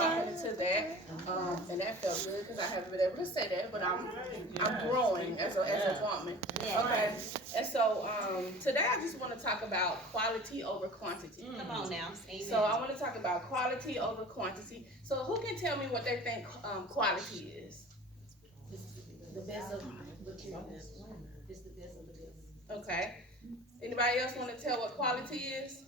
walking into that, and that felt good because I haven't been able to say that, but I'm growing as a woman. Okay, and so today I just want to talk about quality over quantity. Come on now. Amen. So I want to talk about quality over quantity. So who can tell me what they think quality is? The best of what you It's the best of the best. Okay. Anybody else want to tell what quality is?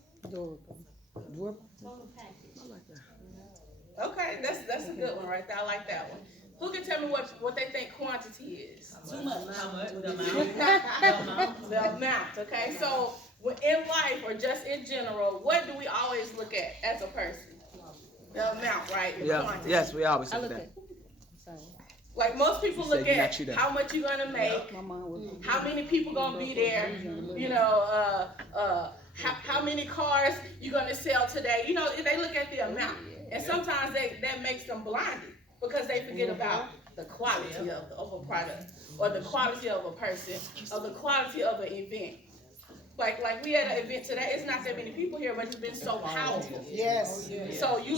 Okay, that's a good one right there. I like that one. Who can tell me what they think quantity is? Too much. How much? The amount. The amount. Okay, so in life or just in general, what do we always look at as a person? The amount, right? The quantity. Yes, we always look at that. Like most people look said at you that. how much you're gonna make, how many people gonna be there, you know, how many cars you're gonna sell today. You know, they look at the amount, and sometimes that makes them blinded because they forget about the quality of a product, or the quality of a person, or the quality of an event. Like we had an event today. It's not that many people here, but it's been so powerful. Yes. So we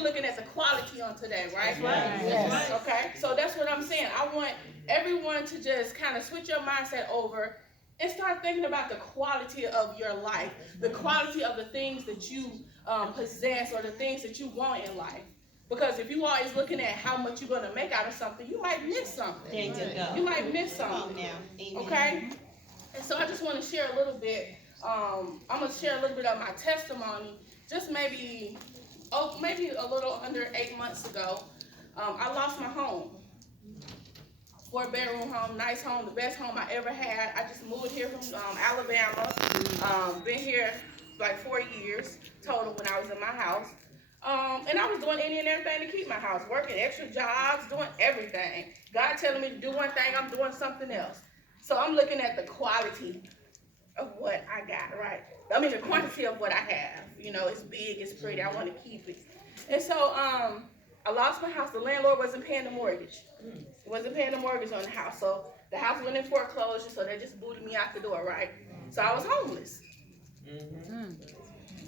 looking at the quality on today, right? Yes. Okay. So that's what I'm saying. I want everyone to just kind of switch your mindset over and start thinking about the quality of your life, the quality of the things that you possess or the things that you want in life. Because if you always looking at how much you're gonna make out of something, you might miss something. There you go. You might miss Come on something. now. Amen. Okay? And so I just want to share a little bit. I'm going to share a little bit of my testimony. Just maybe a little under 8 months ago, I lost my home. 4-bedroom home, nice home, the best home I ever had. I just moved here from Alabama. Been here like 4 years total when I was in my house. And I was doing any and everything to keep my house, working extra jobs, doing everything. God telling me to do one thing, I'm doing something else. So I'm looking at the quality of what I got, right? I mean, the quantity of what I have. You know, it's big, it's pretty, I want to keep it. And so I lost my house. The landlord wasn't paying the mortgage. He wasn't paying the mortgage on the house. So the house went in foreclosure, so they just booted me out the door, right? So I was homeless.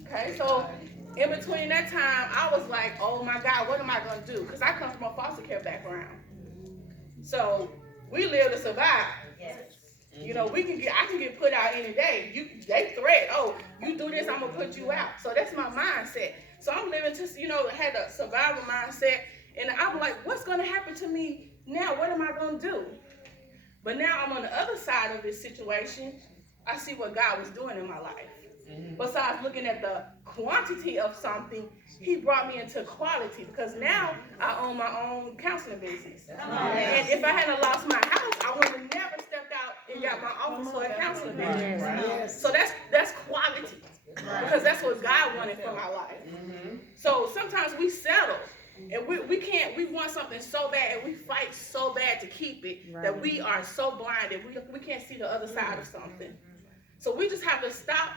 Okay, so in between that time, I was like, oh my God, what am I going to do? Because I come from a foster care background. So we live to survive. You know, I can get put out any day. They threat, oh, you do this, I'm gonna put you out. So that's my mindset. So I'm living to, you know, had a survival mindset, and I'm like, what's gonna happen to me now? What am I gonna do? But now I'm on the other side of this situation. I see what God was doing in my life. Besides looking at the quantity of something, he brought me into quality, because now I own my own counseling business. And if I hadn't lost my house, I would have never stepped out and got my office for a counseling business. So that's quality, because that's what God wanted for my life. So sometimes we settle, and we want something so bad, and we fight so bad to keep it, that we are so blinded, we can't see the other side of something. So we just have to stop.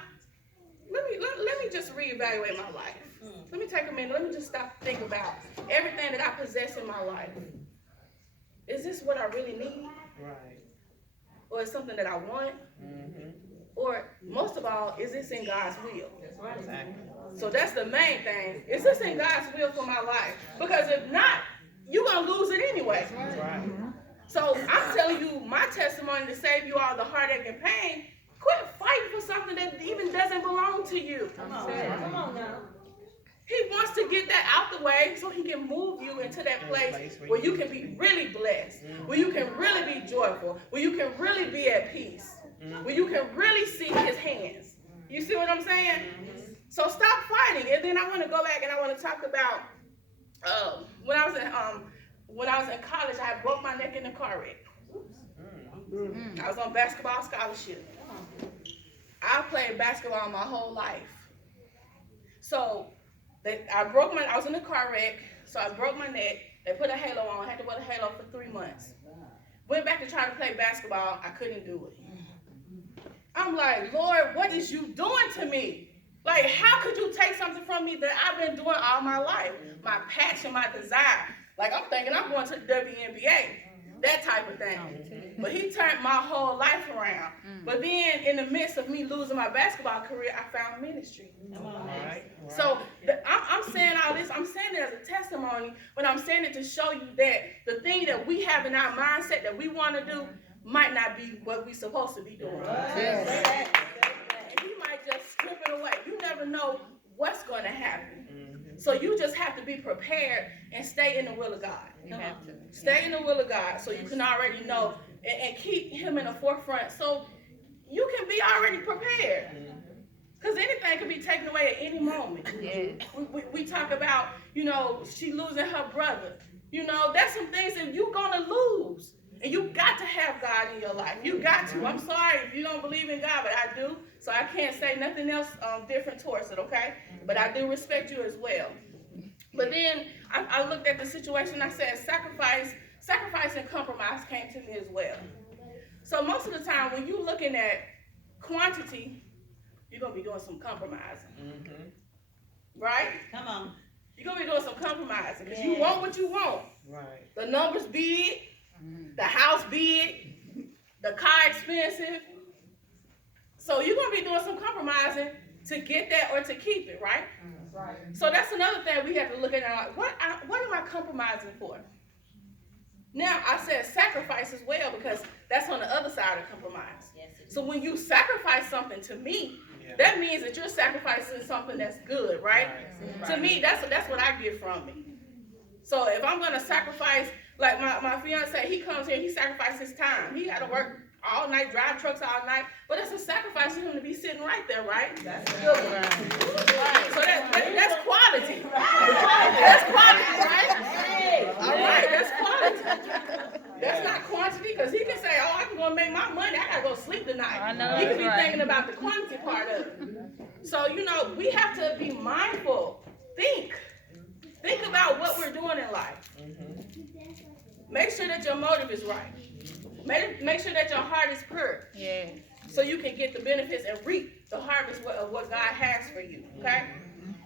Let me just reevaluate my life. Let me take a minute. Let me just stop and think about everything that I possess in my life. Is this what I really need? Right. Or is it something that I want? Or most of all, is this in God's will? Exactly. So that's the main thing. Is this in God's will for my life? Because if not, you're going to lose it anyway. Right. So I'm telling you my testimony to save you all the heartache and pain. Quit fighting for something that even doesn't belong to you. Come on now. He wants to get that out the way so he can move you into that place where you can be really blessed, where you can really be joyful, where you can really be at peace, where you can really see his hands. You see what I'm saying? So stop fighting. And then I want to go back and I want to talk about when I was in college, I broke my neck in a car wreck. I was on basketball scholarship. I played basketball my whole life. So I was in a car wreck, so I broke my neck. They put a halo on. I had to wear a halo for 3 months. Went back to try to play basketball. I couldn't do it. I'm like, Lord, what is you doing to me? Like, how could you take something from me that I've been doing all my life? My passion, my desire. Like, I'm thinking I'm going to the WNBA. that type of thing. But he turned my whole life around. But then in the midst of me losing my basketball career, I found ministry. So I'm saying all this, I'm saying it as a testimony, but I'm saying it to show you that the thing that we have in our mindset that we want to do might not be what we're supposed to be doing. And you might just strip it away. You never know what's going to happen. So you just have to be prepared and stay in the will of God. You have to. Stay in the will of God so you can already know and keep him in the forefront so you can be already prepared. Because anything can be taken away at any moment. Yeah. We talk about, you know, she losing her brother. You know, there's some things that you're going to lose. And you got to have God in your life. You got to. I'm sorry if you don't believe in God, but I do. So I can't say nothing else different towards it, okay? But I do respect you as well. But then I looked at the situation. I said sacrifice and compromise came to me as well. So most of the time when you're looking at quantity, you're going to be doing some compromising. Right? Come on. You're going to be doing some compromising because you want what you want. Right. The numbers big, the house big, the car expensive. So you're going to be doing some compromising to get that or to keep it, right? Right. So that's another thing we have to look at. Like, what am I compromising for? Now, I said sacrifice as well because that's on the other side of compromise. Yes, So when you sacrifice something to me, that means that you're sacrificing something that's good, right? To me, that's what I get from it. So if I'm going to sacrifice, like my fiance, he comes here, he sacrifices his time. He got to work all night, drive trucks all night, but it's a sacrifice for him to be sitting right there, right? That's good. Right. So that's quality. That's quality, right? All right, that's quality. That's not quantity, because he can say, oh, I'm going to make my money, I got to go sleep tonight. I know, He can be right. thinking about the quantity part of it. So, you know, we have to be mindful. Think about what we're doing in life. Make sure that your motive is right. Make sure that your heart is pure. Yeah. So you can get the benefits and reap the harvest of what God has for you. Okay?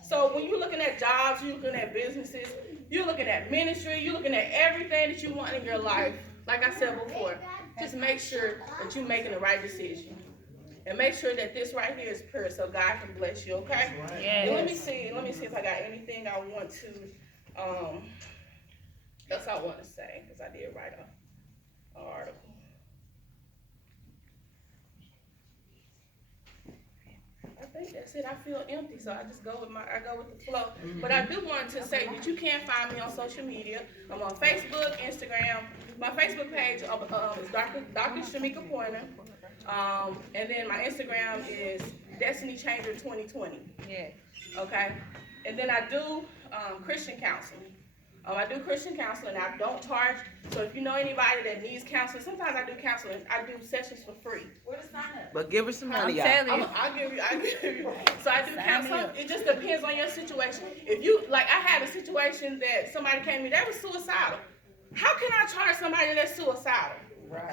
So when you're looking at jobs, you're looking at businesses, you're looking at ministry, you're looking at everything that you want in your life, like I said before, just make sure that you're making the right decision. And make sure that this right here is pure so God can bless you, okay? Yes. And let me see if I got anything I want to, that's all I want to say, because I did write an article. I think that's it. I feel empty, so I just go with the flow. But I do want to say that you can find me on social media. I'm on Facebook, Instagram. My Facebook page is Dr. Shameka Pointer. And then my Instagram is Destiny Changer 2020. Yeah. Okay? And then I do Christian counseling. I do Christian counseling. I don't charge. So if you know anybody that needs counseling, sometimes I do counseling. I do sessions for free. Where to sign up? But give her some I'm money, y'all. telling you. I'll give you. So I do Sign me counseling. up. It just depends on your situation. If you, like, I had a situation that somebody came to me, they was suicidal. How can I charge somebody that's suicidal?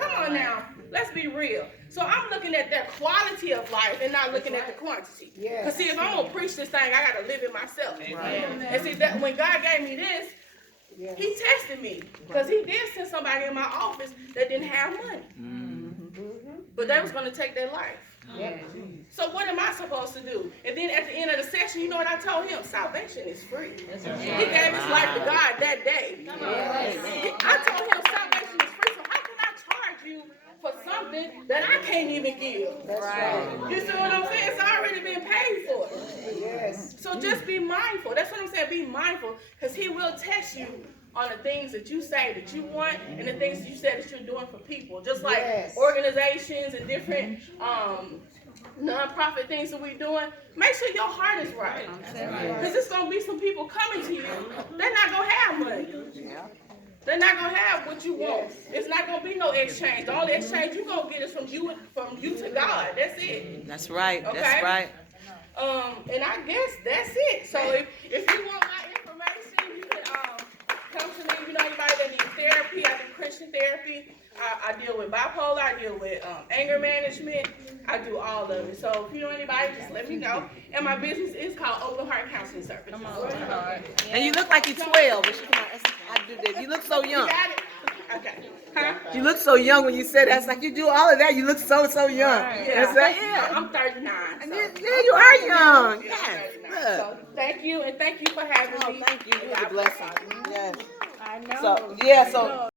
Come on now, let's be real. So I'm looking at their quality of life and not looking at the quantity. Because see, if I'm gonna preach this thing, I gotta live it myself. And see, that when God gave me this, He tested me, because He did send somebody in my office that didn't have money, but they was gonna take their life. So what am I supposed to do? And then at the end of the session, you know what I told him? Salvation is free. He gave his life to God that day. I told him salvation is free, so how can I charge you for something that I can't even give? You see what I'm saying? It's already been paid for. So just be mindful. That's what I'm saying. Be mindful, because He will test you on the things that you say that you want and the things that you say that you're doing for people. Just like organizations and different non-profit things that we're doing, make sure your heart is right. Because it's going to be some people coming to you. They're not going to have money. They're not going to have what you want. It's not going to be no exchange. The only exchange you're going to get is from you to God. That's it. That's right. Okay? That's right. And I guess that's it. So if you want my information, you can come to me. If you know anybody that needs therapy, I do Christian therapy. I deal with bipolar. I deal with anger management. I do all of it. So if you know anybody, just let me know. And my business is called Open Heart Counseling Services. Come on, sweetheart. And you look like you're 12. But come on, I do this. You look so young. You got it. Okay. Huh? You look so young when you said that. It's like you do all of that. You look so young. Yeah. That's right. Yeah. I'm 39. So. Yeah, you are young. Yeah, Yes. I'm 39. Look. So thank you, and thank you for having Oh, me. thank you. It was a God blessing. bless you. Yes. I know. So yeah. So